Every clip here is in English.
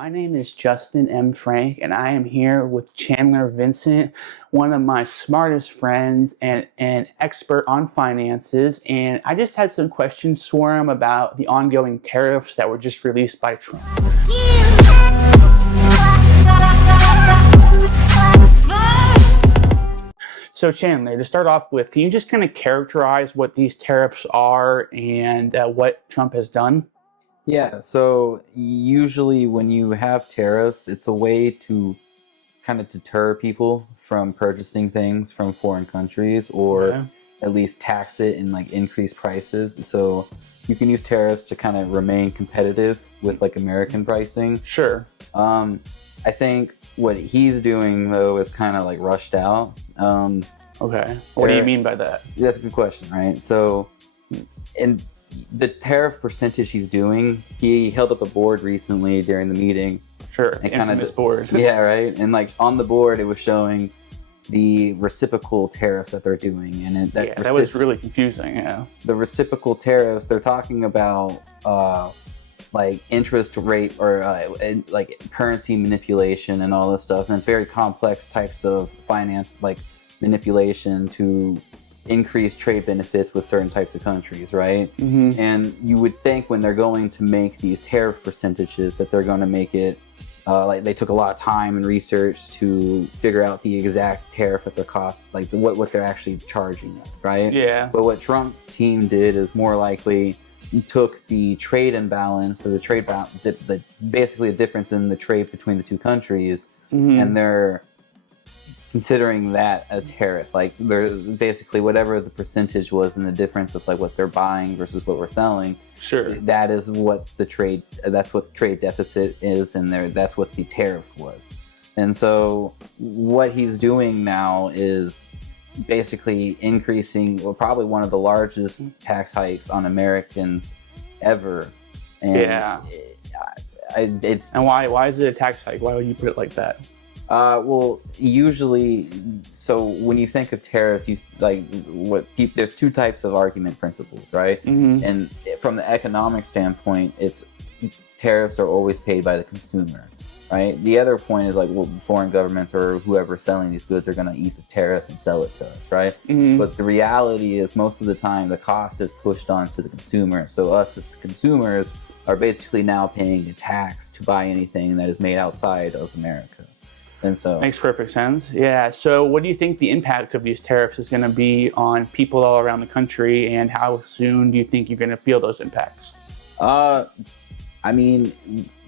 My name is Justin M. Frank, and I am here with Chandler Vincent, one of my smartest friends and an expert on finances. And I just had some questions for him about the ongoing tariffs that were just released by Trump. So Chandler, to start off with, can you just kind of characterize what these tariffs are and what Trump has done? Yeah, so usually when you have tariffs, it's a way to kind of deter people from purchasing things from foreign countries or Yeah. at least tax it and like increase prices. So you can use tariffs to kind of remain competitive with like American pricing. Sure. I think what he's doing though is kind of like rushed out. Okay. What do you mean by that? That's a good question, right? So, and the tariff percentage he's doing, he held up a board recently during the meeting. Sure, and infamous board. Yeah, right. And like on the board, it was showing the reciprocal tariffs that they're doing, and that was really confusing. Yeah, the reciprocal tariffs they're talking about, like interest rate or like currency manipulation and all this stuff, and it's very complex types of finance like manipulation to increase trade benefits with certain types of countries, right? Mm-hmm. And you would think when they're going to make these tariff percentages that they're going to make it like they took a lot of time and research to figure out the exact tariff at their costs, like what they're actually charging us, right? Yeah. But what Trump's team did is more likely took the trade imbalance, or the trade basically a difference in the trade between the two countries, Mm-hmm. and they're considering that a tariff. Like they're basically whatever the percentage was in the difference of like what they're buying versus what we're selling. Sure. That is what the trade. That's what the trade deficit is, and that's what the tariff was. And so what he's doing now is basically increasing, well, probably one of the largest tax hikes on Americans ever. And Yeah. It's And why is it a tax hike? Why would you put it like that? well, usually, so when you think of tariffs, you like there's two types of argument principles, right? Mm-hmm. And from the economic standpoint, it's tariffs are always paid by the consumer, right? The other point is like, well, foreign governments or whoever's selling these goods are going to eat the tariff and sell it to us, right? Mm-hmm. But the reality is most of the time the cost is pushed onto the consumer. So us as the consumers are basically now paying a tax to buy anything that is made outside of America. And so Makes perfect sense. Yeah. So what do you think the impact of these tariffs is going to be on people all around the country, and how soon do you think you're going to feel those impacts? I mean,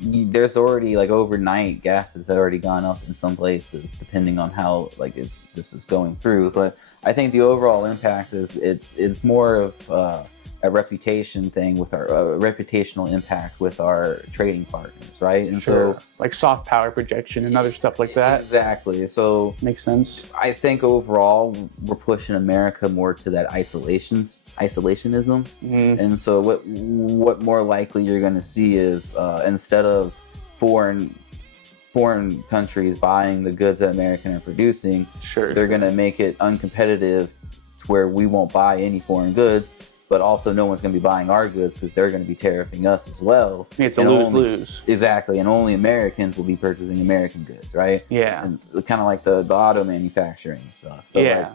there's already like overnight gas has already gone up in some places, depending on how like this is going through. But I think the overall impact is it's more of a reputation thing with our reputational impact with our trading partners, right? And Sure. so Like soft power projection and other stuff like that. exactly. So Makes sense. I think overall we're pushing America more to that isolationism. Mm-hmm. And so what more likely you're going to see is instead of foreign countries buying the goods that Americans are producing, Sure. they're going to make it uncompetitive to where we won't buy any foreign goods, but also no one's going to be buying our goods because they're going to be tariffing us as well. It's a And lose-lose. Exactly, and only Americans will be purchasing American goods, right? Yeah. And kind of like the auto manufacturing stuff. So Yeah. like,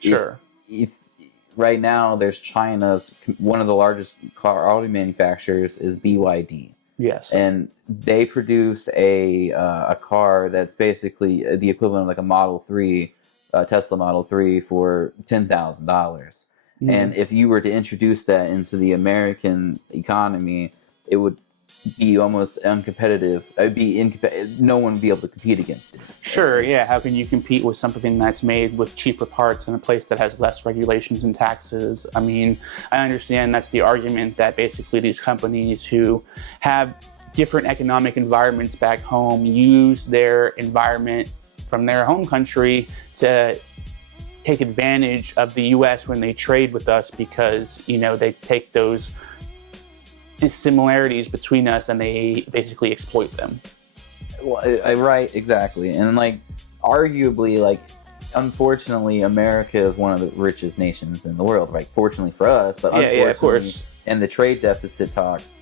Sure. if right now there's China's one of the largest auto manufacturers is BYD, Yes. and they produce a car that's basically the equivalent of like a Model 3, Tesla Model 3 for $10,000. Mhm. And if you were to introduce that into the American economy, it would be almost uncompetitive. It'd be no one would be able to compete against it. Sure, yeah. How can you compete with something that's made with cheaper parts in a place that has less regulations and taxes? I mean, I understand that's the argument that basically these companies who have different economic environments back home use their environment from their home country to take advantage of the U.S. when they trade with us, because, you know, they take those dissimilarities between us and they basically exploit them. Well, right, exactly. And like, arguably, like, unfortunately, America is one of the richest nations in the world, right? Fortunately for us, but unfortunately, of course. in the trade deficit talks,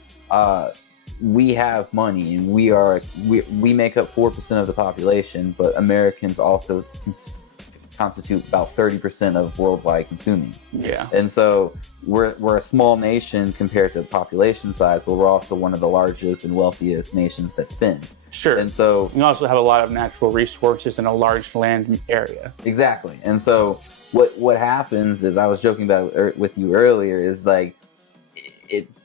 we have money, and we make up 4% of the population, but Americans also constitute about 30% of worldwide consuming. Yeah. And so we're a small nation compared to population size, but we're also one of the largest and wealthiest nations that spend. Sure. And so you also have a lot of natural resources in a large land area. Exactly. And so what happens is, I was joking about with you earlier, is like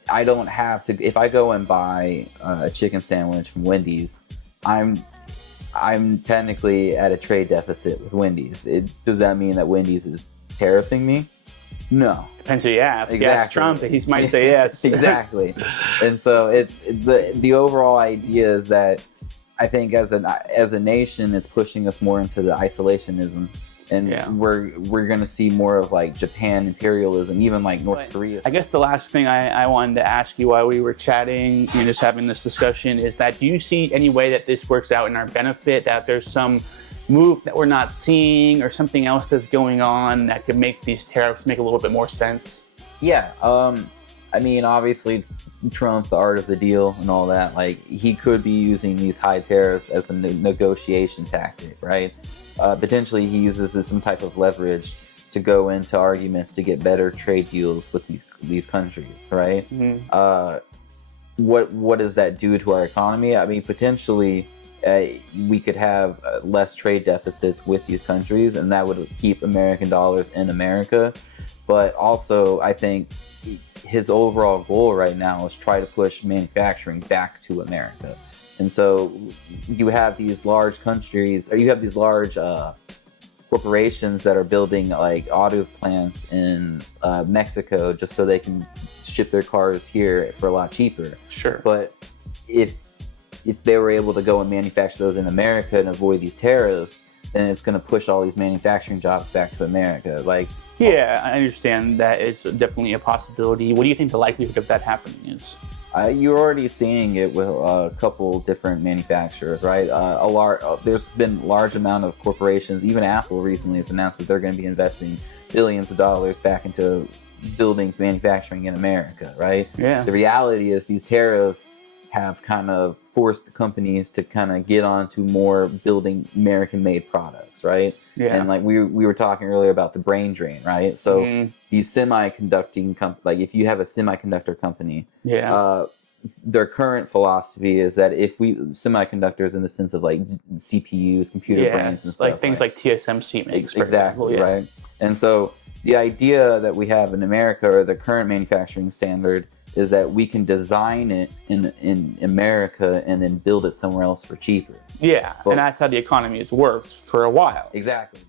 I don't have to, if I go and buy a chicken sandwich from Wendy's, I'm technically at a trade deficit with Wendy's. Does that mean that Wendy's is tariffing me? No. Depends who you ask. Exactly. If you ask Trump, he might say yes. Exactly. And so it's the overall idea is that I think as a nation, it's pushing us more into the isolationism. And we're going to see more of like Japan imperialism, even like North Korea. I guess the last thing I wanted to ask you while we were chatting and just having this discussion is that, do you see any way that this works out in our benefit, that there's some move that we're not seeing or something else that's going on that could make these tariffs make a little bit more sense? Yeah. I mean, obviously, Trump, the art of the deal and all that, like, he could be using these high tariffs as a negotiation tactic, right? Potentially he uses as some type of leverage to go into arguments to get better trade deals with these countries, right? Mm-hmm. What does that do to our economy? I mean, potentially we could have less trade deficits with these countries, and that would keep American dollars in America. But also, I think his overall goal right now is try to push manufacturing back to America. And so you have these large countries, or you have these large corporations that are building like auto plants in Mexico just so they can ship their cars here for a lot cheaper. Sure. But if they were able to go and manufacture those in America and avoid these tariffs, then it's going to push all these manufacturing jobs back to America. Like, yeah, I understand that is definitely a possibility. What do you think the likelihood of that happening is? You're already seeing it with a couple different manufacturers, right? There's been large amount of corporations. Even Apple recently has announced that they're going to be investing billions of dollars back into building manufacturing in America, right? Yeah. The reality is these tariffs have kind of forced the companies to kind of get onto more building American-made products, right? Yeah. And like we were talking earlier about the brain drain, right? So these semiconducting like if you have a semiconductor company, their current philosophy is that if semiconductors in the sense of like CPUs, computer brains and stuff, like things like TSMC makes, exactly, right? And so the idea that we have in America, or the current manufacturing standard, is that we can design it in America and then build it somewhere else for cheaper. Yeah, and that's how the economy has worked for a while. Exactly.